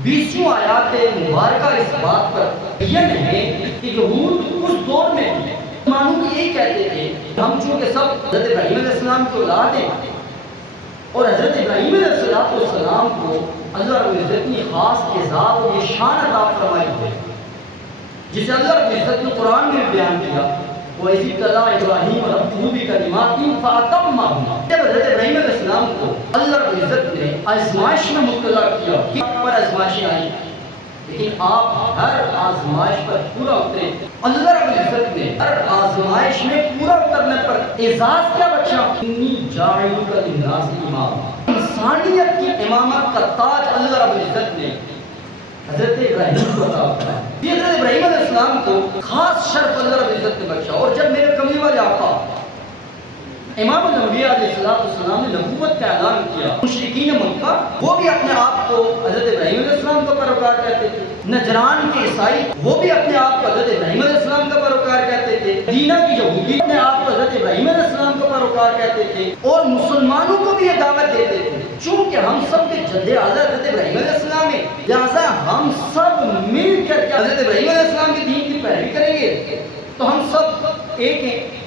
20 آیات مبارکہ اس بات پر بیان ہے کہ یہود اس دور میں مسلمانوں کو یہی کہتے تھے ہم چونکہ سب حضرت ابراہیم علیہ السلام کی اولاد ہیں اور حضرت ابراہیم علیہ السلام کو اللہ رب العزت نے خاص اعزاز اور یہ شان عطا فرمائی ہے جسے اللہ رب العزت نے قرآن میں بیان کیا وَإِذِ ابْتَلَىٰ إِبْرَاهِيمَ رَبُّهُ بِكَلِمَاتٍ فَأَتَمَّهُنَّ جب حضرت ابراہیم علیہ السلام کو اللہ رب العزت نے آزمائش میں مبتلا کیا کہ پر آزمائشیں آئیں لیکن آپ ہر آزمائش پر پورا اترے اللہ رب العزت نے ہر آزمائش میں پورا اترنے پر اعزاز کیا بچا انی جاعلک للناس اماما انسانیت کی امامت کا تاج اللہ رب العزت نے حضرت ابراہیم کو عطا فرمایا یہ حضرت ابراہیم علیہ السلام کو خاص شرف اللہ رب العزت نے بخشا اور جب میرے کملی والے آقا امام الانبیاء علیہ السلام نے نبوت کا اعلان کیا مشرکین مکہ وہ بھی اپنے آپ کو حضرت ابراہیم علیہ السلام کا پیروکار کہتے تھے نجران کے عیسائی وہ بھی اپنے آپ کو حضرت ابراہیم علیہ السلام کا پیروکار کہتے تھے مدینہ کی یہودی اپنے آپ کو حضرت ابراہیم علیہ السلام کا پیروکار کہتے تھے اور مسلمانوں کو بھی یہ دعوت دیتے تھے چونکہ ہم سب کے جد اعلیٰ حضرت ابراہیم علیہ السلام ہیں لہٰذا ہم سب مل کر کے حضرت ابراہیم علیہ السلام کے دین کی پیروی کریں گے تو ہم سب ایک ہیں